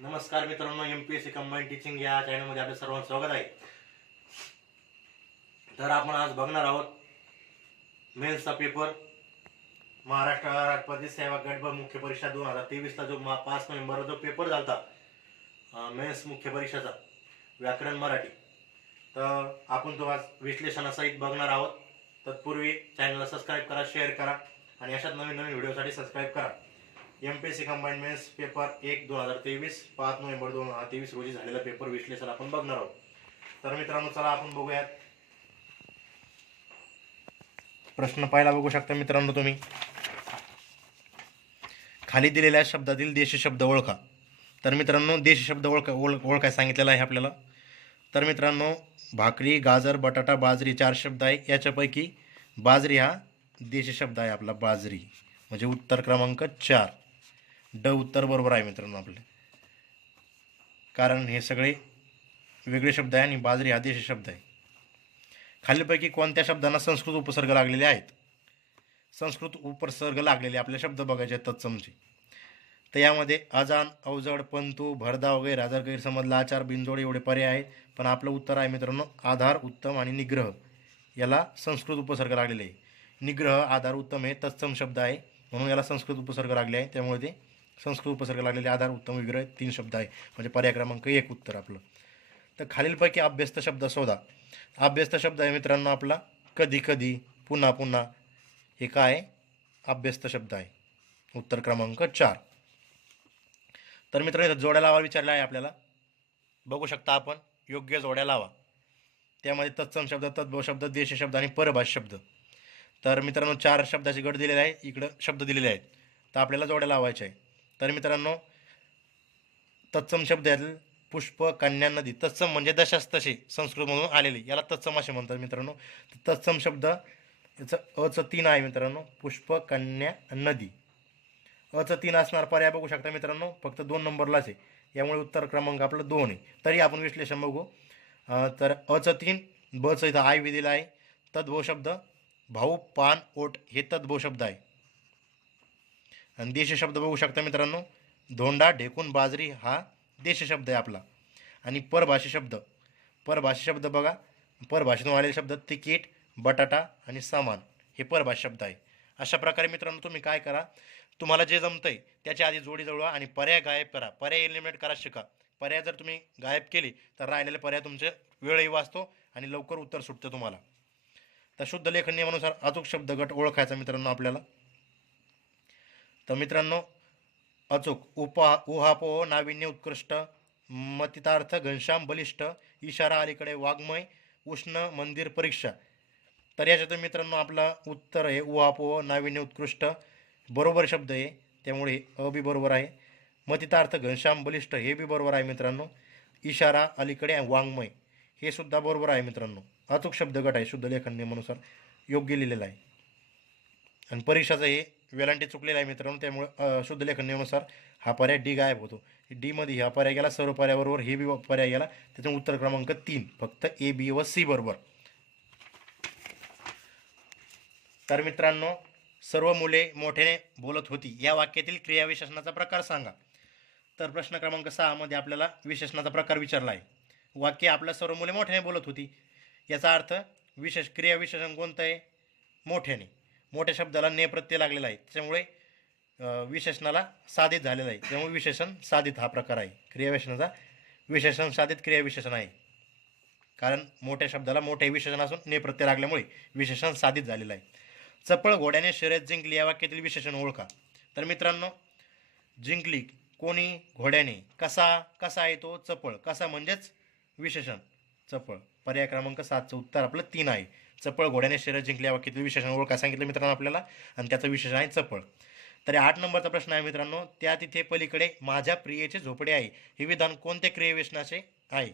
नमस्कार मित्रांनो, MPSC combine teaching या चॅनलमध्ये आपलं सर्वांचं स्वागत आहे. तर आपण आज बघणार आहोत मेन्सचा पेपर. महाराष्ट्र राष्ट्रपती सेवा गट ब मुख्य परीक्षा 2023 ला जो 5 नोव्हेंबरला जो पेपर झालता मेन्स मुख्य परीक्षेचा व्याकरण मराठी, तर आपण तो आज विश्लेषणासहित बघणार आहोत. तत्पूर्वी चॅनलला सबस्क्राईब करा, शेअर करा आणि अशाच नवीन नवीन व्हिडिओसाठी सबस्क्राईब करा. MPSC combine mains paper 1 2023 5 November 2023 रोजी झालेला पेपर विश्लेषण आपण बघणार आहोत. तर मित्रांनो, चला आपण बघूयात. प्रश्न पहिला बघू शकता मित्रांनो तुम्ही. खाली दिलेल्या शब्दातील देशी शब्द ओळखा. तर मित्रांनो, देशी शब्द ओळखाय सांगितलेला आहे आपल्याला. तर मित्रांनो, भाकरी, गाजर, बटाटा, बाजरी 4 शब्द आहे. याच्यापैकी बाजरी हा देशी शब्द आहे आपला. बाजरी म्हणजे उत्तर क्रमांक 4. ड उत्तर बरोबर आहे मित्रांनो आपले, कारण हे सगळे वेगळे शब्द आहे आणि बाजरी हा देशी शब्द आहे. खालीलपैकी कोणत्या शब्दांना संस्कृत उपसर्ग लागलेले आहेत? संस्कृत उपसर्ग लागलेले आपले शब्द बघायचे आहेत तत्समचे. तर यामध्ये अजान, अवजड, पंतू, भरदा वगैरे आधार, गैरसमज, लाचार, बिनजोड एवढे पर्याय आहेत. पण आपलं उत्तर आहे मित्रांनो आधार, उत्तम आणि निग्रह याला संस्कृत उपसर्ग लागलेले आहे. निग्रह, आधार, उत्तम हे तत्सम शब्द आहे म्हणून याला संस्कृत उपसर्ग लागले आहे. त्यामुळे ते संस्कृत उपसर्ग लागलेले आधार, उत्तम, विग्रह 3 शब्द आहे. म्हणजे पर्याय क्रमांक 1 उत्तर आपलं. तर खालीलपैकी अभ्यस्त शब्द शोधा. अभ्यस्त शब्द आहे मित्रांनो आपला कधी कधी, पुन्हा पुन्हा. हे काय अभ्यस्त शब्द आहे. उत्तर क्रमांक 4. तर मित्रांनो, जोड्या लावा विचारला आहे आपल्याला. बघू शकता आपण योग्य जोड्या लावा. त्यामध्ये तत्सम शब्द, तद्भव शब्द, देश शब्द आणि परभाषा शब्द. तर मित्रांनो 4 शब्दाचे गट दिलेले आहे. इकडं शब्द दिलेले आहेत. तर आपल्याला जोड्या लावायच्या आहे. तर मित्रांनो, तत्सम शब्द आहेत पुष्प, कन्या, नदी. तत्सम म्हणजे दशास तसे संस्कृतमधून आलेले, याला तत्सम असे म्हणतात मित्रांनो. तत्सम शब्द याचं अचं 3 आहे मित्रांनो. पुष्प, कन्या, नदी. अचं 3 असणार. पर्याय बघू शकता मित्रांनो फक्त 2 नंबरलाच आहे. यामुळे उत्तर क्रमांक आपलं 2 आहे. तरी आपण विश्लेषण बघू. तर अचं 3, बचं इथं आय बी दिला आहे. तद्भव शब्द भाऊ, पान, ओट हे तद्भव शब्द आहे. आणि देश शब्द बघू शकता मित्रांनो धोंडा, ढेकून, बाजरी हा देश शब्द आहे आपला. आणि परभाषी शब्द, परभाषी शब्द बघा, परभाषेतून आलेले शब्द तिकीट, बटाटा आणि सामान हे परभाषी शब्द आहे. अशा प्रकारे मित्रांनो तुम्ही काय करा, तुम्हाला जे जमतंय त्याच्या आधी जोडी जुळवा आणि पर्याय गायब करा. पर्याय एलिमिनेट करा शिका. पर्याय जर तुम्ही गायब केली तर राहिलेले पर्याय तुमचे वेळही वाचतो आणि लवकर उत्तर सुटतं तुम्हाला. तर शुद्ध लेखन नियमानुसार अचूक शब्द गट ओळखायचा मित्रांनो आपल्याला. तर मित्रांनो, अचूक उहापोह, नाविन्य, उत्कृष्ट, मतितार्थ, घनश्याम, बलिष्ठ, इशारा, अलीकडे, वाङ्मय, उष्ण, मंदिर, परीक्षा. तर याच्यातून मित्रांनो आपला उत्तर आहे उहापोह, नाविन्य, उत्कृष्ट बरोबर शब्द आहे. त्यामुळे अ बी बरोबर आहे. मतितार्थ, घनश्याम, बलिष्ठ हे बी बरोबर आहे मित्रांनो. इशारा, अलीकडे, वाङ्मय हे सुद्धा बरोबर आहे मित्रांनो. अचूक शब्द गट आहे शुद्ध लेखन नियमानुसार योग्य लिहिलेला आहे. आणि परीक्षाचं हे वेलांटी चुकलेला आहे मित्रांनो. त्यामुळे शुद्ध लेखन नियमानुसार हा पर्याय डी गायब होतो. डी मध्ये हा पर्याय गेला, सर्व पर्यायाबरोबर हे बी पर्याय गेला. त्याच्यामुळे उत्तर क्रमांक 3 फक्त ए, बी व सी बरोबर. तर मित्रांनो, सर्व मुले मोठ्याने बोलत होती या वाक्यातील क्रियाविशेषणाचा प्रकार सांगा. तर प्रश्न क्रमांक 6 मध्ये आपल्याला विशेषणाचा प्रकार विचारला आहे. वाक्य आपल्या सर्व मुले मोठ्याने बोलत होती, याचा अर्थ विशेष क्रियाविशेषण कोणतं आहे? मोठ्याने. मोठ्या शब्दाला ने प्रत्यय लागलेला आहे, त्याच्यामुळे विशेषणाला साधित झालेला आहे. त्यामुळे विशेषण साधित हा प्रकार आहे. क्रियाविशेषणाचा विशेषण साधित क्रियाविशेषण आहे, कारण मोठ्या शब्दाला मोठे विशेषण असून ने प्रत्यय लागल्यामुळे विशेषण साधित झालेलं आहे. चपळ घोड्याने शर्यत जिंकली या वाक्यातील विशेषण ओळखा. तर मित्रांनो, जिंकली कोणी? घोड्याने. कसा? कसा आहे तो? चपळ. कसा म्हणजेच विशेषण चपळ. पर्याय क्रमांक 7चं उत्तर आपलं 3 आहे. चपळ घोड्याने शर्यत जिंकली या वाक्यातील विशेषण ओळखा सांगितलं मित्रांनो आपल्याला, आणि त्याचं विशेषण आहे चपळ. तर 8 नंबरचा प्रश्न आहे मित्रांनो, त्या तिथे पलीकडे माझ्या प्रियेचे झोपडे आहे हे विधान कोणत्या क्रियाविशेषणाचे आहे?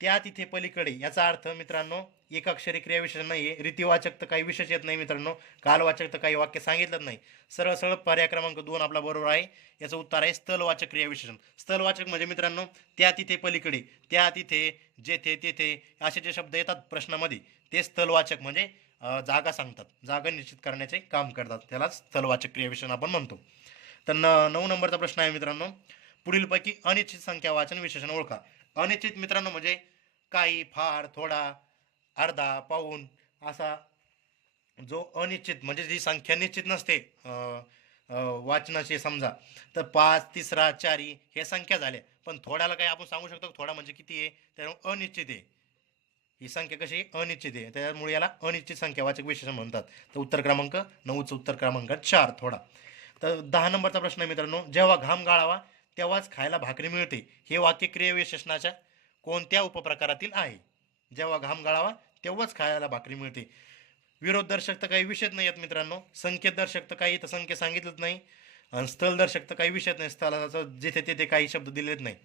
त्या तिथे पलीकडे याचा अर्थ मित्रांनो एक अक्षरी क्रियाविशेषण नाही आहे. रीतिवाचक तर काही विशेष येत नाही मित्रांनो. कालवाचक तर काही वाक्य सांगितलं नाही. सरळ सरळ पर्याय क्रमांक 2 आपला बरोबर आहे. याचं उत्तर आहे स्थलवाचक क्रियाविशेषण. स्थलवाचक म्हणजे मित्रांनो त्या तिथे पलीकडे, त्या तिथे, जेथे, तेथे असे जे शब्द येतात प्रश्नामध्ये ते स्थलवाचक म्हणजे जागा सांगतात, जागा निश्चित करण्याचे काम करतात. त्याला स्थलवाचक क्रियाविशेषण आपण म्हणतो. तर 9 नंबरचा प्रश्न आहे मित्रांनो, पुढीलपैकी अनिश्चित संख्या वाचन विशेषण ओळखा. अनिश्चित मित्रांनो म्हणजे काही, फार, थोडा, अर्धा, पाऊण असा जो अनिश्चित म्हणजे जी संख्या निश्चित नसते वाचनाची समजा तर 5, तिसरा, चारी हे संख्या झाल्या. पण थोड्याला काही आपण सांगू शकतो थोडा म्हणजे किती आहे, त्यामुळे अनिश्चित आहे. ही संख्या कशी अनिश्चित आहे, त्यामुळे याला अनिश्चित संख्यावाचक विशेषण म्हणतात. तर उत्तर क्रमांक 9चं उत्तर क्रमांक 4 थोडा. तर 10 नंबरचा प्रश्न आहे मित्रांनो, जेव्हा घाम गाळावा तेव्हाच खायला भाकरी मिळते हे वाक्य क्रियाविशेषणाच्या कोणत्या उपप्रकारातील आहे? जेव्हा घाम गाळावा तेव्हाच खायला भाकरी मिळते. विरोध दर्शक तर काही विषयच नाही आहेत मित्रांनो. संकेत दर्शक तर काही इथं संख्या सांगितलंच नाही. आणि स्थल दर्शक तर काही विषयच नाही. स्थळाचं जिथे तिथे काही शब्द दिलेत नाही.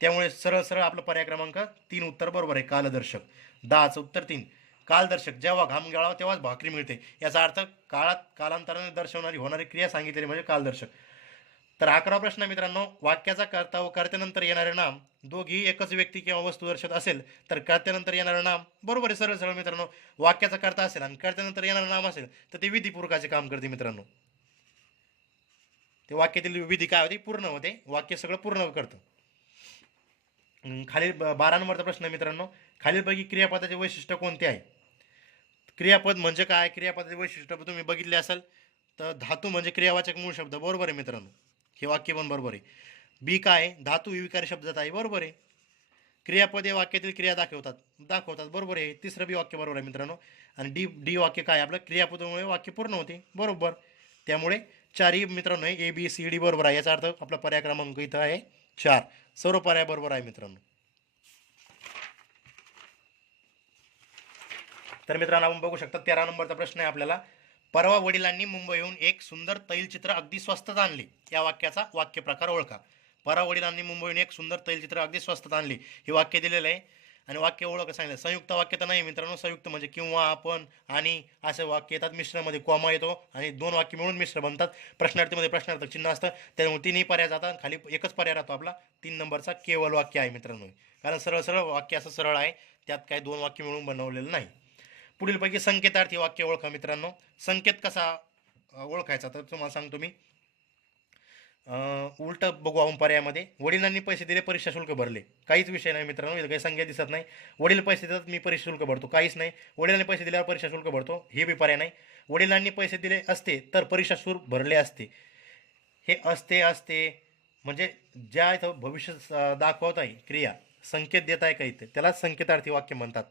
त्यामुळे सरळ सरळ आपलं पर्याय क्रमांक 3 उत्तर बरोबर आहे. कालदर्शक. 10चं उत्तर 3. कालदर्शक जेव्हा घाम गाळावा तेव्हाच भाकरी मिळते याचा अर्थ काळात कालांतराने दर्शवणारी होणारी क्रिया सांगितलेली म्हणजे कालदर्शक. तर 11 प्रश्न मित्रांनो, वाक्याचा कर्ता व कर्त्यानंतर येणारे नाम दोघी एकच व्यक्ती किंवा वस्तू दर्शत असेल तर कर्त्यानंतर येणारं नाम बरोबर आहे. सरळ सरळ मित्रांनो, वाक्याचा कर्ता असेल आणि कर्त्यानंतर येणारं नाम असेल तर ते विधीपूर्वकाचे काम करते मित्रांनो. ते वाक्यातील विधी काय होते, पूर्ण होते. वाक्य सगळं पूर्ण करतं. खालील 12 नंबरचा प्रश्न आहे मित्रांनो, खालीलपैकी क्रियापदाचे वैशिष्ट्य कोणते आहे? क्रियापद म्हणजे काय, क्रियापदाचे वैशिष्ट्य तुम्ही बघितले असेल तर धातू म्हणजे क्रियावाचक मूळ शब्द बरोबर आहे मित्रांनो. हे वाक्य पण बरोबर आहे. बी काय, धातू विकारी शब्दात आहे बरोबर आहे. क्रियापदे वाक्यातील क्रिया दाखवतात दाखवतात बरोबर आहे. तिसरं बी वाक्य बरोबर आहे मित्रांनो. आणि डी डी वाक्य काय, आपलं क्रियापदामुळे वाक्य पूर्ण होते बरोबर. त्यामुळे चारही मित्रांनो ए बी सी डी बरोबर आहे. याचा अर्थ आपला पर्याय क्रमांक इथं आहे 4. सर्व पर्याय बरोबर आहे मित्रांनो. तर मित्रांनो आपण बघू शकता 13 नंबरचा प्रश्न आहे आपल्याला, परवा वडिलांनी मुंबईहून एक सुंदर तैलचित्र अगदी स्वस्तात आणले या वाक्याचा वाक्यप्रकार ओळखा. परवा वडिलांनी मुंबईहून एक सुंदर तैलचित्र अगदी स्वस्तात आणले हे वाक्य दिलेलं आहे. आणि वाक्य ओळख सांगितलं. संयुक्त वाक्य तर नाही मित्रांनो. संयुक्त म्हणजे किंवा, आपण, आणि असे वाक्य येतात. मिश्रमध्ये कॉमा येतो आणि दोन वाक्य मिळून मिश्र बनतात. प्रश्नार्थीमध्ये प्रश्नार्थक चिन्ह असतं, त्यामुळे तीनही पर्याय जातात. खाली एकच पर्याय राहतो आपला 3 नंबरचा केवळ वाक्य आहे मित्रांनो. कारण सरळ सरळ वाक्य असं सरळ आहे, त्यात काही दोन वाक्य मिळून बनवलेलं नाही. पुढीलपैकी संकेतार्थी वाक्य ओळखा मित्रांनो. संकेत कसा ओळखायचा तर तुम्हाला सांगतो मी. उलट बघू आपण पर्यायामध्ये. वडिलांनी पैसे दिले, परीक्षा शुल्क भरले. काहीच विषय नाही मित्रांनो, इथं काही संख्या दिसत नाही. वडील पैसे देतात, मी परीक्षा शुल्क भरतो, काहीच नाही. वडिलांनी पैसे दिल्यावर परीक्षा शुल्क भरतो, हे बी पर्याय नाही. वडिलांनी पैसे दिले असते तर परीक्षा शुल्क भरले असते. हे असते असते म्हणजे ज्या इथं भविष्य दाखवत आहे क्रिया, संकेत देत आहे काही, त्याला संकेतार्थी वाक्य म्हणतात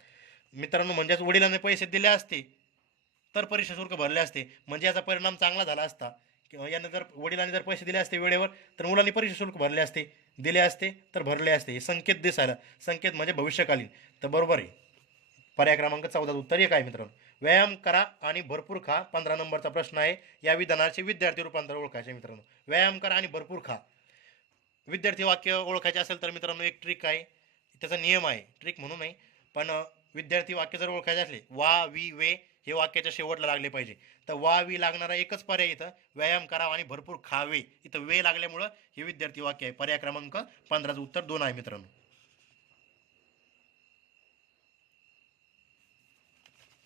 मित्रांनो. म्हणजेच वडिलांनी पैसे दिले असते तर परीक्षा शुल्क भरले असते, म्हणजे याचा परिणाम चांगला झाला असता. किंवा यानं जर वडिलांनी जर पैसे दिले असते वेळेवर तर मुलांनी परीक्षा शुल्क भरले असते, दिले असते तर भरले असते. हे संकेत दिसायला, संकेत म्हणजे भविष्यकालीन. तर बरोबर आहे. पर्याय क्रमांक 14 उत्तर एक आहे मित्रांनो. व्यायाम करा आणि भरपूर खा 15 नंबरचा प्रश्न आहे. या विधानाचे विद्यार्थी रूपांतर ओळखायचे मित्रांनो. व्यायाम करा आणि भरपूर खा विद्यार्थी वाक्य ओळखायचे असेल तर मित्रांनो एक ट्रिक आहे, त्याचा नियम आहे, ट्रिक म्हणून नाही पण विद्यार्थी वाक्य जर ओळखायचे असले, वा वी वे हे वाक्याच्या शेवटला लागले पाहिजे. तर वा वी लागणारा एकच पर्याय इथं व्यायाम करावा आणि भरपूर खावे, इथं वे लागल्यामुळं हे विद्यार्थी वाक्य आहे. पर्याय क्रमांक 15चं उत्तर 2 आहे मित्रांनो.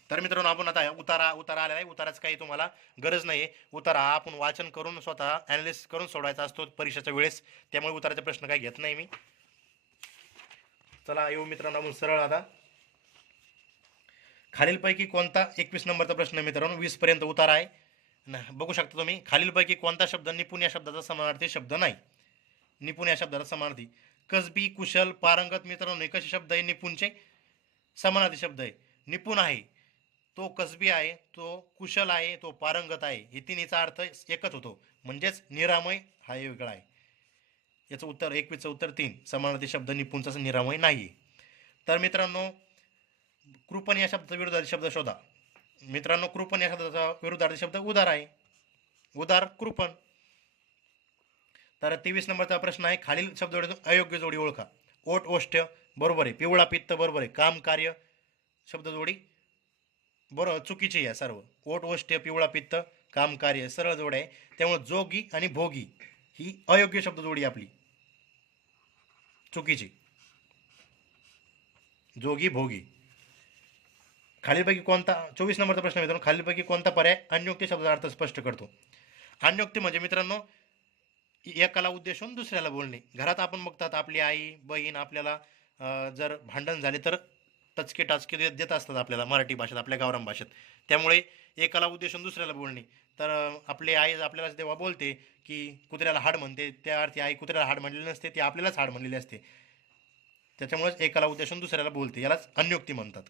तर मित्रांनो आपण आता उतारा आलेला आहे. उताराच काही तुम्हाला गरज नाही आहे. उतारा हा आपण वाचन करून स्वतः ॲनालिसिस करून सोडवायचा असतो परीक्षेच्या वेळेस, त्यामुळे उताराचे प्रश्न काही घेत नाही मी. चला येऊ मित्रांनो आपण सरळ आता. खालीलपैकी कोणता 21 नंबरचा प्रश्न मित्रांनो, 20 पर्यंत उतार आहे. बघू शकता तुम्ही. खालीलपैकी कोणता शब्द निपुण या शब्दाचा समानार्थी शब्द नाही? निपुण या शब्दाचा समानार्थी कसबी, कुशल, पारंगत मित्रांनो कसे शब्द आहे निपुणचे? समानार्थी शब्द आहे. निपुण आहे तो कसबी आहे, तो कुशल आहे, तो पारंगत आहे. हे तिन्हीचा अर्थ एकच होतो, म्हणजेच निरामय हा वेगळा आहे. याचं उत्तर 21चं उत्तर 3. समानार्थी शब्द निपुणचा निरामय नाही. तर मित्रांनो कृपण या शब्दाचा विरुद्धार्थी शब्द शोधा. मित्रांनो कृपण या शब्दाचा विरुद्धार्थी शब्द उदार आहे. उदार, कृपण. तर 23 नंबरचा प्रश्न आहे, खालील शब्द अयोग्य जोडी ओळखा. ओट ओष्ठ बरोबर आहे. पिवळा पित्त बरोबर आहे. काम कार्य शब्द जोडी बरोबर चुकीची आहे सर्व. ओट ओष्ठ, पिवळा पित्त, काम कार्य सरळ जोड आहे. त्यामुळे जोगी आणि भोगी ही अयोग्य शब्द जोडी आपली चुकीची. जोगी भोगी. खालीलपैकी कोणता 24 नंबरचा प्रश्न मित्रांनो, खालीलपैकी कोणता पर्याय अन्योक्ती शब्दाचा अर्थ स्पष्ट करतो? अन्योक्ती म्हणजे मित्रांनो एकाला उद्देशून दुसऱ्याला बोलणे. घरात आपण बघतात आपली आई बहीण आपल्याला जर भांडण झाले तर टचके टाचके देत असतात आपल्याला मराठी भाषेत आपल्या गावरान भाषेत. त्यामुळे एकाला उद्देशून दुसऱ्याला बोलणे. तर आपली आई आपल्याला तेव्हा बोलते की कुत्र्याला हाड म्हणते, त्या अर्थी आई कुत्र्याला हाड म्हणलेली नसते, ती आपल्यालाच हाड म्हणलेली असते. त्याच्यामुळेच एकाला उद्देशून दुसऱ्याला बोलते, यालाच अन्योक्ती म्हणतात.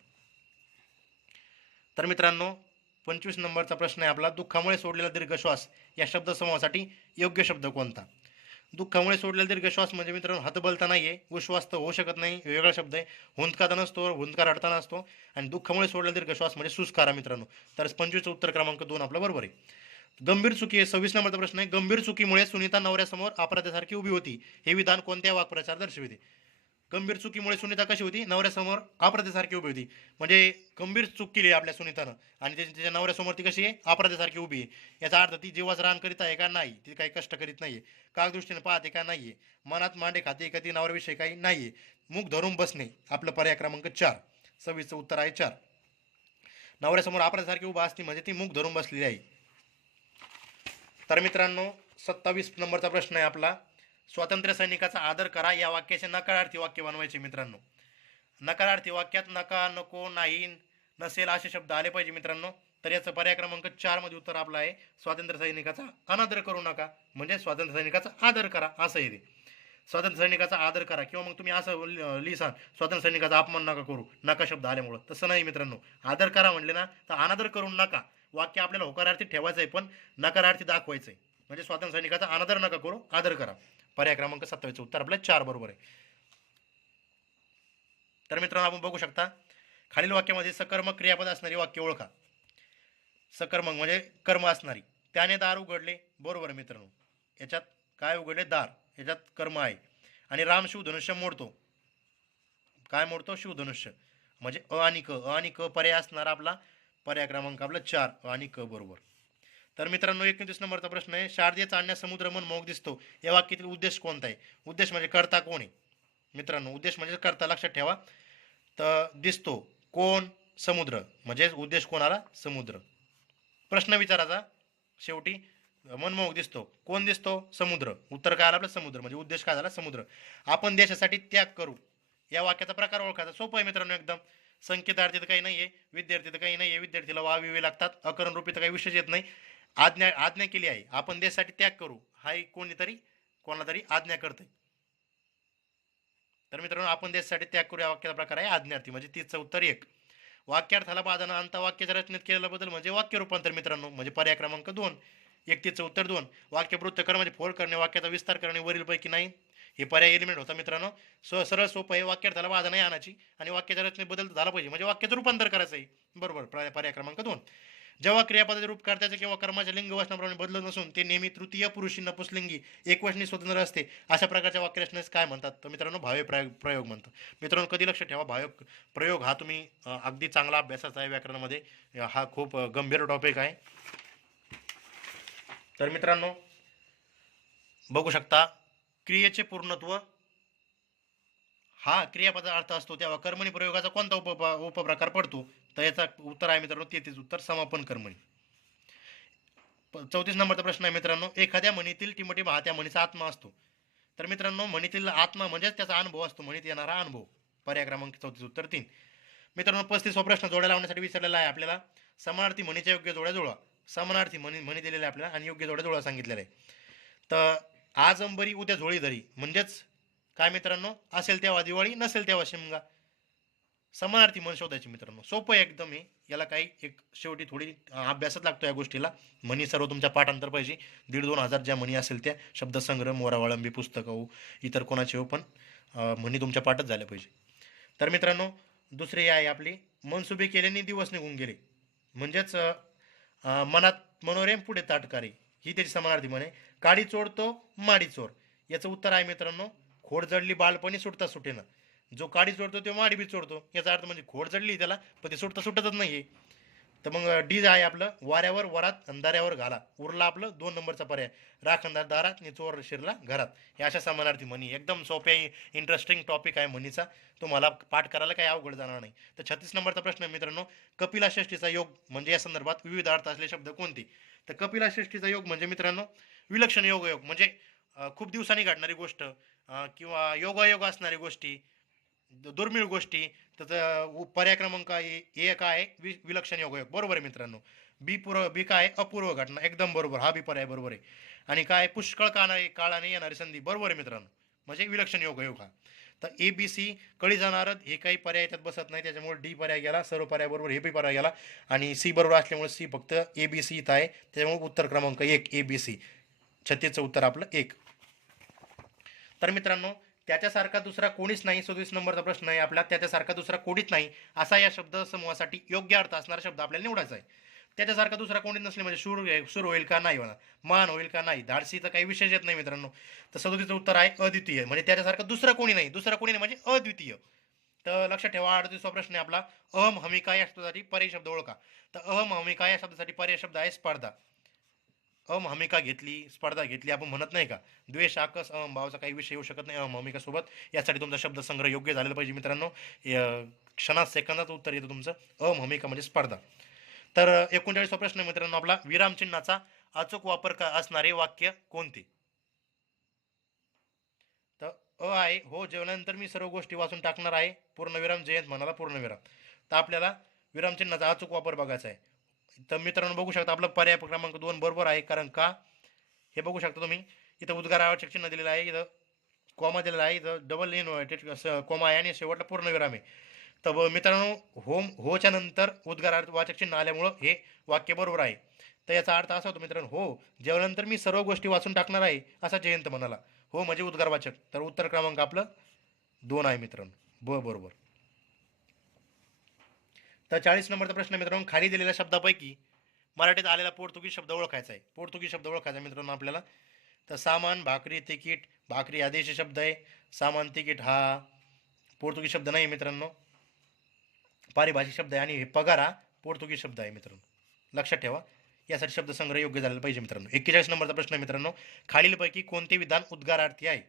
तर मित्रांनो 25 नंबरचा प्रश्न आहे आपला, दुःखामुळे सोडलेला दीर्घ श्वास या शब्दसमूहासाठी योग्य शब्द कोणता? दुःखामुळे सोडलेला दीर्घ श्वास म्हणजे मित्रांनो हतबलता नाही आहे, उश्वास तर होऊ शकत नाही, वेगळा शब्द आहे. हुंदका नसतो, हुंदका रडताना असतो. आणि दुःखामुळे सोडलेला दीर्घ श्वास म्हणजे सुस्कारा मित्रांनो. तर 25 उत्तर क्रमांक 2 आपलं बरोबर आहे. गंभीर चुकी आहे 26 नंबरचा प्रश्न आहे, गंभीर चुकीमुळे सुनीता नवऱ्यासमोर अपराध्यासारखी उभी होती, हे विधान कोणत्या वाक्प्रचार दर्शविते? गंभीर चुकीमुळे सुनीता कशी होती? नवऱ्यासमोर अपराध्यासारखी उभी होती. म्हणजे गंभीर चूक केली आहे आपल्या सुनीतानं आणि तिच्या नवऱ्यासमोर ती कशी आहे? अपराध्यासारखी उभी आहे. याचा अर्थ ती जीवाचं रान करीत आहे का? नाही. ती काही कष्ट करीत नाहीये. कागदृष्टीने पाहते का? नाहीये. मनात मांडे खाते का ती नवऱ्याविषयी काही नाहीये. मुख धरून बसणे आपलं पर्याय क्रमांक 4. 26चं उत्तर आहे 4. नवऱ्यासमोर अपराध्यासारखी उभा असते म्हणजे ती मुख धरून बसलेली आहे. तर मित्रांनो 27 नंबरचा प्रश्न आहे आपला, स्वातंत्र्य सैनिकाचा आदर करा या वाक्याचे नकारार्थी वाक्य बनवायचे मित्रांनो. नकारार्थी वाक्यात नका, नको, नाही, नसेल असे शब्द आले पाहिजे मित्रांनो. तर याचं पर्याय क्रमांक 4 मध्ये उत्तर आपलं आहे, स्वातंत्र्य सैनिकाचा अनादर करू नका म्हणजे स्वातंत्र्य सैनिकाचा आदर करा असं आहे ते. स्वातंत्र्य सैनिकाचा आदर करा किंवा मग तुम्ही असं लिहिसा स्वातंत्र्य सैनिकाचा अपमान नका करू, नका शब्द आल्यामुळं. तसं नाही मित्रांनो, आदर करा म्हणले ना तर अनादर करू नका. वाक्य आपल्याला होकारार्थी ठेवायचं आहे पण नकारार्थी दाखवायचं आहे. म्हणजे स्वातंत्र्य सैनिकाचा अनादर नका करू, आदर करा. पर्याय क्रमांक 27 उत्तर आपलं 4 बरोबर आहे. तर मित्रांनो आपण बघू शकता खालील वाक्यामध्ये सकर्मक क्रियापद असणारी वाक्य ओळखा. सकर्मक म्हणजे कर्म असणारी. त्याने दार उघडले, बरोबर आहे मित्रांनो. याच्यात काय उघडले? दार. याच्यात कर्म आहे. आणि राम शिवधनुष्य मोडतो. काय मोडतो? शिवधनुष्य. म्हणजे अ आणि क, अ आणि क पर्याय असणार आपला पर्याय क्रमांक आपला 4 अ आणि क बरोबर. तर मित्रांनो 29 नंबरचा प्रश्न आहे, शारदीय चांदण्यात समुद्र मनमोहक दिसतो या वाक्यातील उद्देश कोणता आहे? उद्देश म्हणजे करता कोण आहे मित्रांनो? उद्देश म्हणजे करता, लक्षात ठेवा. तर दिसतो कोण? समुद्र. म्हणजे उद्देश कोणाला? समुद्र. प्रश्न विचारायचा शेवटी, मनमोहक दिसतो, कोण दिसतो? समुद्र. उत्तर काय आलं आपलं? समुद्र. म्हणजे उद्देश काय झाला? समुद्र. आपण देशासाठी त्याग करू या वाक्याचा प्रकार ओळखायचा. सोपं आहे मित्रांनो एकदम. संकेतार्थी तर काही नाहीये, विद्यार्थी तर काही नाहीये, विद्यार्थीला वाविवे लागतात, अकरण रूपी तर काही विषय येत नाही. आज्ञा केली आहे, आपण देशासाठी त्याग करू, हा कोणीतरी कोणाला तरी आज्ञा करते. तर मित्रांनो आपण देशासाठी त्याग करू या वाक्याचा प्रकार आहे आज्ञार्थी. म्हणजे तिचं उत्तर 1. वाक्यार्थाला बाधा अंत वाक्याच्या रचनेत केलेला बदल म्हणजे वाक्य रूपांतर मित्रांनो. म्हणजे पर्याय क्रमांक 2. 31चं उत्तर 2. वाक्य वृत्त म्हणजे फोड करणे, वाक्याचा विस्तार करणे, वरीलपैकी नाही. हे पर्याय एलिमेंट होता मित्रांनो. सरळ सोपं आहे, वाक्यार्थाला बाधा नाही आणायची आणि वाक्याच्या रचनेत बदल झाला पाहिजे म्हणजे वाक्याचं रूपांतर करायचं आहे. बरोबर. पर्याय क्रमांक 2. जेव्हा क्रियापदाचे रूप कर्त्याचे किंवा कर्माच्या लिंग वचनाप्रमाणे बदलत नसून ते नेहमी तृतीय पुरुषी नपुसलिंगी एकवचनी स्वतंत्र असते अशा प्रकारच्या वाक्यरचनेस काय म्हणतात? तर मित्रांनो भाव्य प्रयोग म्हणतात. मित्रांनो कधी लक्ष ठेवा, भाव्य प्रयोग हा तुम्ही अगदी चांगला अभ्यासाचा आहे व्याकरणामध्ये. हा खूप गंभीर टॉपिक आहे. तर मित्रांनो बघू शकता क्रियेचे पूर्णत्व हा क्रियापदाचा अर्थ असतो तेव्हा कर्मणी प्रयोगाचा कोणता उपप्रकार पडतो? तर याचा उत्तर आहे मित्रांनो 33 उत्तर समापन कर्मणी. 34 नंबरचा प्रश्न आहे मित्रांनो, एखाद्या म्हणीतील टिमटिम हा त्या म्हणीचा आत्मा असतो. तर मित्रांनो म्हणीतील आत्मा म्हणजेच त्याचा अनुभव असतो, म्हणीत येणारा अनुभव. पर्याय क्रमांक 34 उत्तर 3. मित्रांनो 35वा प्रश्न जोड्या लावण्यासाठी विचारलेला आहे आपल्याला. समानार्थी म्हणीच्या योग्य जोड्या जुळवा. समानार्थी म्हणी दिलेल्या आपल्याला आणि योग्य जोड्या जुळवा सांगितलेल्या आहे. तर आज अंबरी उद्या झोळी धरी म्हणजेच काय मित्रांनो? असेल तेव्हा दिवाळी, नसेल तेव्हा शिमगा. समानार्थी म्हण शोधायची मित्रांनो. सोपं आहे एकदम हे. याला काही एक शेवटी थोडी अभ्यासच लागतो या गोष्टीला. म्हणी सर्व तुमच्या पाठांतर पाहिजे. 1,500-2,000 हजार ज्या म्हणी असेल त्या शब्दसंग्रह, मोरावळंबी पुस्तकं हो, इतर कोणाचे हो, पण म्हणी तुमच्या पाठच झाल्या पाहिजे. तर मित्रांनो दुसरी आहे आपली, मनसुबे केल्याने दिवस निघून गेले म्हणजेच मनात मनोरेम पुढे ताटकारे, ही त्याची समानार्थी म्हणे. काडी चोरतो माडी चोर, याचं उत्तर आहे मित्रांनो खोड जडली बालपणी सुटता सुटेना. जो काडी चोरतो तो माडी बी चोरतो, याचा अर्थ म्हणजे खोड जडली त्याला पण ते सुटता सुटतच नाही. तर मग डी आहे आपलं, वाऱ्यावर वरात अंधाऱ्यावर घाला. उरला आपलं 2 नंबरचा पर्याय, राखणदार दारात आणि चोर शिरला घरात. हे अशा समानार्थी म्हणी. एकदम सोप्या इंटरेस्टिंग टॉपिक आहे म्हणीचा, तुम्हाला पाठ करायला काही अवघड जाणार नाही. तर 36 नंबरचा प्रश्न आहे मित्रांनो, कपिलाषष्ठीचा योग म्हणजे या संदर्भात विविध अर्थ असलेले शब्द कोणते? तर कपिलाषष्ठीचा योग म्हणजे मित्रांनो विलक्षण योग म्हणजे खूप दिवसांनी घडणारी गोष्ट, किंवा योगायोग असणारी गोष्टी, दुर्मिळ गोष्टी. त्याचा पर्याय क्रमांक ए काय आहे? विलक्षण योगायोग. बरोबर आहे मित्रांनो. बी काय आहे? अपूर्व घटना. एकदम बरोबर. हा बी पर्याय बरोबर आहे. आणि काय पुष्कळ काळाने येणारी संधी. बरोबर आहे मित्रांनो. म्हणजे विलक्षण योगायोग हा. तर ए बी सी कळी जाणार हे काही पर्याय त्यात बसत नाही, त्याच्यामुळे डी पर्याय गेला. सर्व पर्याय बरोबर, हे बी पर्याय गेला. आणि सी बरोबर असल्यामुळे सी फक्त ए बी सी इथं आहे, त्याच्यामुळे उत्तर क्रमांक 1 ए बी सी. 36चं उत्तर आपलं 1. तर मित्रांनो, त्याच्यासारखा दुसरा कोणीच नाही. 37 नंबरचा प्रश्न आहे आपला. त्याच्यासारखा दुसरा कोणीच नाही असा या शब्द समूहासाठी योग्य अर्थ असणारा शब्द आपल्याला निवडायचा आहे. त्याच्यासारखा दुसरा कोणीच नसले म्हणजे शूर होईल का नाही होणार, मान होईल का नाही, धाडसीचा काही विशेष येत नाही मित्रांनो. तर 37चं उत्तर आहे अद्वितीय. म्हणजे त्याच्यासारखं दुसरा कोणी नाही. दुसरा कोणी नाही म्हणजे अद्वितीय. तर लक्षात ठेवा. 38वा प्रश्न आहे आपला. अहम हमिका या शब्दासाठी पर्याय शब्द ओळखा. तर अहम हमिका या शब्दासाठी पर्याय शब्द आहे स्पर्धा. अहमिका घेतली, स्पर्धा घेतली, आपण म्हणत नाही का. द्वेष, आकस, भावाचा काही विषय येऊ शकत नाही अहमिका सोबत. यासाठी तुमचा शब्दसंग्रह योग्य झालेला पाहिजे मित्रांनो. क्षणात सेकंदाचं उत्तर येतं तुमचं. अहमिका म्हणजे स्पर्धा. तर 39वा प्रश्न मित्रांनो आपला. विरामचिन्हाचा अचूक वापर असणारे वाक्य कोणते? तर आहे, हो जेवल्यानंतर मी सर्व गोष्टी वाचून टाकणार आहे, पूर्णविराम, जयंत म्हणाला पूर्णविराम. तर आपल्याला विरामचिन्हाचा अचूक वापर बघायचा आहे. तर मित्रांनो बघू शकता आपला पर्याय क्रमांक 2 बरोबर आहे. कारण का, हे बघू शकता तुम्ही, इथं उद्गारावरचे चिन्ह दिलेलं आहे, इथं कॉमा दिलेला आहे, इथं डबल इन्व्हर्टेड कॉमा आहे आणि शेवटला पूर्णविराम आहे. तर मित्रांनो, होच्या नंतर उद्गारावाचक चिन्ह आल्यामुळं हे वाक्य बरोबर आहे. तर याचा अर्थ असा होतो मित्रांनो, हो जेवल्यानंतर मी सर्व गोष्टी वाचून टाकणार आहे असा जयंत म्हणाला. हो म्हणजे उद्गारवाचक. तर उत्तर क्रमांक आपलं 2 आहे मित्रांनो. बरोबर. तर 40 नंबरचा प्रश्न मित्रांनो. खाली दिलेल्या शब्दापैकी मराठीत आलेला पोर्तुगीज शब्द ओळखायचा आहे. पोर्तुगीज शब्द ओळखायचा मित्रांनो आपल्याला. तर सामान, भाकरी, तिकीट. भाकरी हा देशी शब्द आहे. सामान, तिकीट हा पोर्तुगीज शब्द नाही मित्रांनो, पारिभाषिक शब्द आहे. आणि हे पगार हा पोर्तुगीज शब्द आहे मित्रांनो. लक्षात ठेवा. यासाठी शब्दसंग्रह योग्य झालेला पाहिजे मित्रांनो. 41 नंबरचा प्रश्न मित्रांनो. खालीलपैकी कोणते विधान उद्गारार्थी आहे?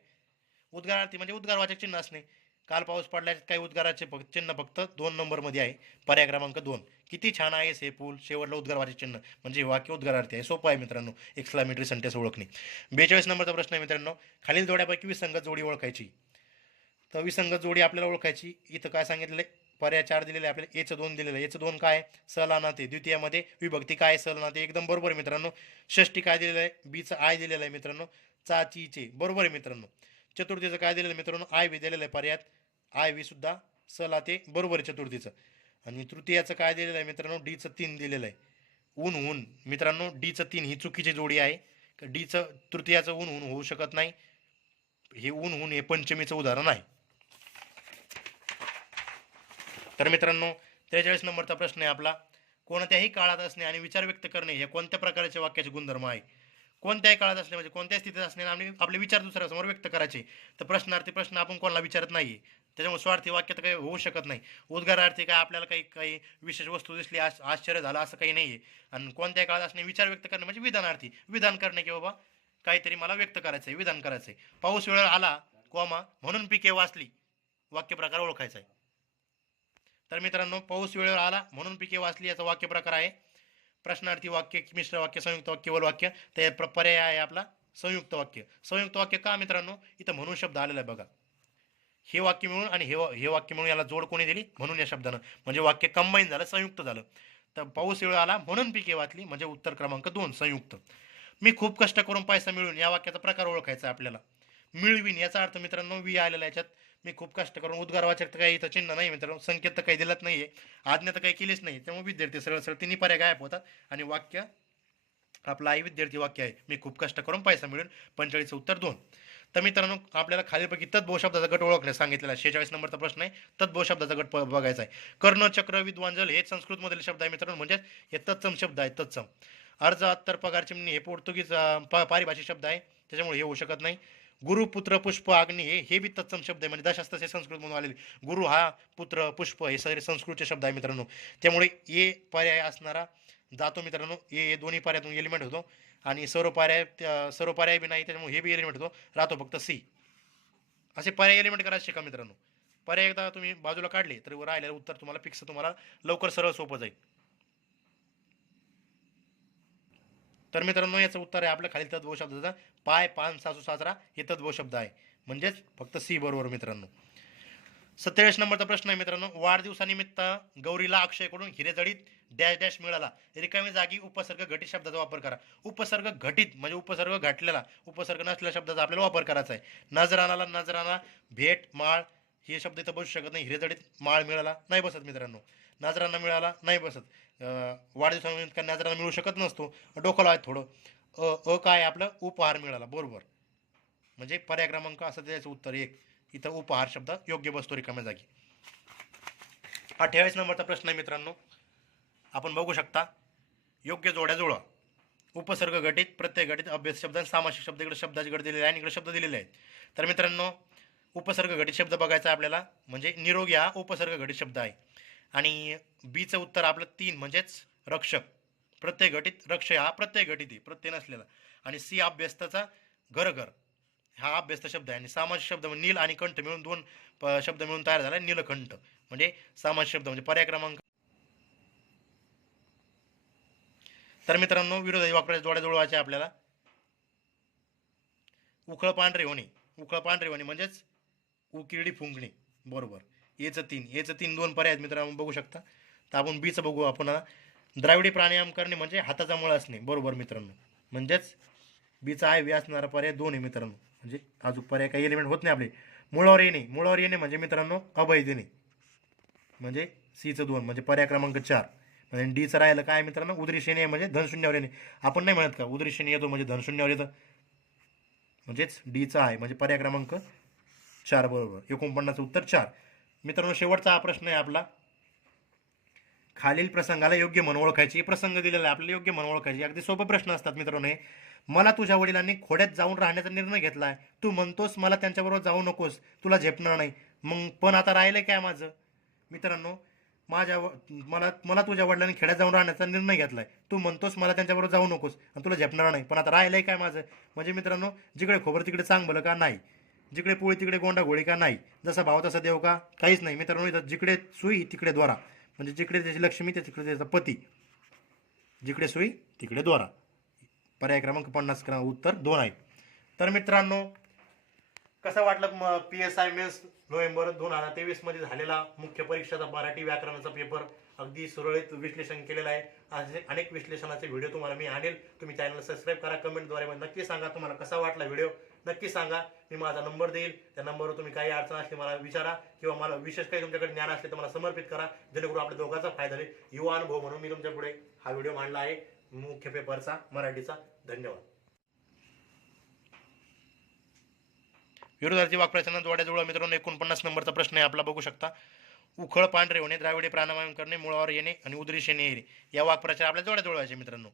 उद्गारार्थी म्हणजे उद्गारवाचक चिन्ह असणे. काल पाऊस पडल्याचे काही उद्गाराचे चिन्ह फक्त 2 नंबरमध्ये आहे. पर्याय क्रमांक 2. किती छान आहे हे फूल, शेवटला उद्गारवाचक चिन्ह म्हणजे वाक्य उद्गारार्थी आहे. सोपं आहे मित्रांनो एक्सक्लामेटरी सेंटेन्स ओळखणे. 42 नंबरचा प्रश्न आहे मित्रांनो. खालील जोड्यापैकी विसंगत जोडी ओळखायची. तर विसंगत जोडी आपल्याला ओळखायची. इथं काय सांगितलेलं आहे? पर्याय 4 दिलेले आहे आपल्याला. एचं 2 दिलेलं आहे. एचं 2 काय? सलानाते. द्वितीयामध्ये विभक्ती काय? सलानाते. एकदम बरोबर आहे मित्रांनो. षष्टी काय दिलेलं आहे? बीचं आय दिलेलं आहे मित्रांनो. चाचीचे. बरोबर आहे मित्रांनो. चतुर्थीचं काय दिलेलं आहे मित्रांनो? आय व्ही दिलेलं आहे पर्यायात. आय व्ही सुद्धा सलाते. बरोबर आहे चतुर्थीचं. आणि तृतीयाचं काय दिलेलं आहे मित्रांनो? डीचं 3 दिलेलं आहे. ऊन मित्रांनो, डीचं 3 ही चुकीची जोडी आहे. डीचं तृतीयाचं ऊन होऊ शकत नाही. हे ऊन हे पंचमीचं उदाहरण आहे. तर मित्रांनो 43 नंबरचा प्रश्न आहे आपला. कोणत्याही काळात असणे आणि विचार व्यक्त करणे हे कोणत्या प्रकारचे वाक्याचे गुणधर्म आहे? कोणत्याही काळात असणे म्हणजे कोणत्या स्थितीत असणे आणि आपले विचार दुसऱ्यासमोर व्यक्त करायचे. तर प्रश्नार्थी प्रश्न आपण कोणाला विचारत नाहीये, त्याच्यामुळे स्वार्थी वाक्य तर काही होऊ शकत नाही. उद्गारार्थी काय आपल्याला काही काही विशेष वस्तू दिसली, आश्चर्य झालं असं काही नाहीये. आणि कोणत्याही काळात असणे विचार व्यक्त करणे म्हणजे विधानार्थी, विधान करणे की बाबा काहीतरी मला व्यक्त करायचंय, विधान करायचंय. पाऊस वेळ आला कॉमा म्हणून पिके वाचली, वाक्यप्रकार ओळखायचा आहे. तर मित्रांनो, पाऊस वेळेवर आला म्हणून पिके वाचली याचा वाक्य प्रकार आहे प्रश्नार्थी वाक्य, मिश्र वाक्य, संयुक्त वाक्य, केवळ वाक्य. ते पर्याय आहे आपला संयुक्त वाक्य. संयुक्त वाक्य का मित्रांनो? इथं म्हणून शब्द आलेला आहे बघा. हे वाक्य मिळून आणि हे वाक्य मिळून याला जोड कोणी दिली? म्हणून या शब्दानं. म्हणजे वाक्य कंबाईन झालं, संयुक्त झालं. तर पाऊस वेळ आला म्हणून पिके वाचली म्हणजे उत्तर क्रमांक 2 संयुक्त. मी खूप कष्ट करून पैसा मिळून या वाक्याचा प्रकार ओळखायचा आपल्याला. मिळवीन याचा अर्थ मित्रांनो वी आलेला याच्यात. मी खूप कष्ट करून उद्गारवाचक तर काही इथं चिन्ह नाही मित्रांनो, संकेत तर काही दिलत नाहीये, आज्ञा तर काही केलीच नाही. त्यामुळे विद्यार्थी सरळ सरळ तिन्ही पर्याय गायब होतात आणि वाक्य आपलं आई विद्यार्थी वाक्य आहे. मी खूप कष्ट करून पैसा मिळून. 45 उत्तर 2. तर मित्रांनो आपल्याला खालीलपैकी तद्भव शब्दाचा गट ओळखण्यास सांगितलेला. 46 नंबरचा प्रश्न आहे. तद्भव शब्दाचा गट बघायचा आहे. कर्ण, चक्र, विद्वांजल हे संस्कृत मधील शब्द आहे मित्रांनो, म्हणजे हे तत्सम शब्द आहे. तत्सम. अर्ज, अत्तर, पगार, चिमणी हे पोर्तुगीज पारिभाषिक शब्द आहे, त्याच्यामुळे हे होऊ शकत नाही. गुरु, पुत्र, पुष्प, अग्नी हे बी तत्सम शब्द आहे, म्हणजे दशास्त्र हे संस्कृत म्हणून आलेले. गुरु हा, पुत्र, पुष्प हे सगळे संस्कृतचे शब्द आहे मित्रांनो. त्यामुळे ए पर्याय असणारा जातो मित्रांनो. हे दोन्ही पर्यायातून एलिमेंट होतो आणि सर्व पर्याय बी नाही, त्याच्यामुळे हे बी एलिमेंट होतो, राहतो फक्त सी. असे पर्याय एलिमेंट करायचे शिका मित्रांनो. पर्याय एकदा तुम्ही बाजूला काढले तर राहिलेलं उत्तर तुम्हाला फिक्स, तुम्हाला लवकर सरळ सोपं जाईल. तर मित्रांनो याचं उत्तर आहे आपल्या खालील तद्भव शब्दाचा पाय, पान, सासू, सासरा हे तद्भव शब्द आहे, म्हणजेच फक्त सी बरोबर मित्रांनो. 27 नंबरचा प्रश्न आहे मित्रांनो, वाढदिवसानिमित्त गौरीला अक्षयकडून हिरेजडित डॅश डॅश मिळाला. रिकामी जागी उपसर्ग घटित शब्दाचा वापर करा. उपसर्ग घटित म्हणजे उपसर्ग घातलेला, उपसर्ग नसलेल्या शब्दाचा आपल्याला वापर करायचा आहे. नजरानाला नजराना, भेट, माळ हे शब्द इथं बसू शकत नाही. हिरेजडित माळ मिळाला नाही बसत मित्रांनो. नजराना मिळाला नाही बसत. वाढदिवसानिमित्त नजराना मिळू शकत नसतो. डोकं लावायचं थोडं. अ काय आपलं उपहार मिळाला बरोबर, म्हणजे पर्याय क्रमांक असं द्यायचं उत्तर 1. इथं उपहार शब्द योग्य बसतो रिकाम्या जागी. 28 नंबरचा प्रश्न आहे मित्रांनो, आपण बघू शकता योग्य जोड्या जुळवा. उपसर्ग घटित, प्रत्यय घटित, अभ्यास शब्द, सामासिक शब्द इकडे शब्दाचे गट दिलेले आहे आणि इकडे शब्द दिलेले आहेत. तर मित्रांनो उपसर्ग घटित शब्द बघायचा आपल्याला, म्हणजे निरोगी हा उपसर्ग घटित शब्द आहे. आणि बीचं उत्तर आपलं 3 म्हणजेच रक्षक. प्रत्यय घटित, रक्ष हा प्रत्यय घटित आहे, प्रत्यय नसलेला. आणि सी अभ्यस्ताचा घर घर हा अभ्यस्त शब्द आहे. आणि सामासिक शब्द म्हणजे नील आणि कंठ मिळून 2 शब्द मिळून तयार झाला नीलकंठ, म्हणजे सामासिक शब्द म्हणजे पर्याय क्रमांक. तर मित्रांनो विरोधी वाक्याच्या जोड्या जुळवायच्या आपल्याला. उखळ पांढरे होणे, उखळ पांढरे होणे म्हणजेच उकिरडी फुंकणे बरोबर. एचं 3 2 पर्याय आहेत मित्रांनो बघू शकता. तर आपण बीचं बघू आपण. द्राविडी प्राणायाम करणे म्हणजे हाताचा मळ असणे बरोबर मित्रांनो, म्हणजेच बीचा आहे व्यास असणारा पर्याय 2 आहे मित्रांनो. म्हणजे अजून पर्याय काही एलिमेंट होत नाही आपले. मुळावर येणे, मुळावर येणे म्हणजे मित्रांनो अभय देणे, म्हणजे सीचं 2 म्हणजे पर्याय क्रमांक 4. म्हणजे डीचं राहिलं काय मित्रांनो उदरीशेने म्हणजे धनशून्यावर येणे. आपण नाही म्हणत का उदरीशेने येतो म्हणजे धनशून्यावर येतं, म्हणजेच डीचा आहे म्हणजे पर्याय क्रमांक 4 बरोबर. 49चं उत्तर 4. मित्रांनो शेवटचा हा प्रश्न आहे आपला. खालील प्रसंगाला योग्य म्हणून ओळखायची. प्रसंग दिलेला आहे आपल्याला, योग्य म्हणून ओळखायची. अगदी सोपे प्रश्न असतात मित्रांनो हे. मला तुझ्या वडिलांनी खोड्यात जाऊन राहण्याचा निर्णय घेतलाय. तू म्हणतोस मला त्यांच्याबरोबर जाऊ नकोस, तुला झेपणार नाही. मग पण आता राहिलंय काय माझं मित्रांनो, मला तुझ्या वडिलांनी खेड्यात जाऊन राहण्याचा निर्णय घेतलाय. तू म्हणतोस मला त्यांच्याबरोबर जाऊ नकोस आणि तुला झेपणार नाही, पण आता राहिलंय काय माझं. म्हणजे मित्रांनो जिकडे खोबर तिकडे चांग भलं का नाही, जिकडे पोळी तिकडे गोंडा घोळी का नाही, जसा भाव तसा देव का काहीच नाही मित्रांनो. इथं जिकडे सुई तिकडे द्वारा, म्हणजे जिकडे त्याची लक्ष्मी तिकडे त्याचा पती, जिकडे सुई तिकडे द्वारा. पर्याय क्रमांक 50 उत्तर 2 आहे. तर मित्रांनो कसं वाटलं PSI मेन्स नोव्हेंबर 2023 मध्ये झालेला मुख्य परीक्षेचा मराठी व्याकरणाचा पेपर. अगदी सुरळीत विश्लेषण केलेलं आहे. असे अनेक विश्लेषणाचे व्हिडिओ तुम्हाला मी आणेल. तुम्ही चॅनलला सबस्क्राईब करा. कमेंटद्वारे नक्की सांगा तुम्हाला कसा वाटला व्हिडिओ, नक्की सांगा. मी माझा नंबर देईल, त्या नंबरवर तुम्ही काही अडचण असली मला विचारा, किंवा मला विशेष काही तुमच्याकडे ज्ञान असले तर मला समर्पित करा, जेणेकरून आपल्या दोघांचा फायदा होईल. युवा अनुभव म्हणून मी तुमच्या पुढे हा व्हिडिओ मांडला आहे मुख्य पेपरचा मराठीचा. धन्यवाद. विरोधार्थी वाक्प्रचारांना जोड्या जुळवा मित्रांनो. 49 नंबरचा प्रश्न आहे आपला बघू शकता. उखळ पांढरे होणे, द्राविडी प्राणायाम करणे, मुळावर येणे आणि उदरीशेने येणे या वाक्प्रचार आपल्या जोड्या जुळवायचे मित्रांनो.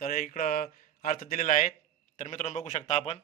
तर इकडं अर्थ दिलेला आहे. तर मित्रांनो बघू शकता आपण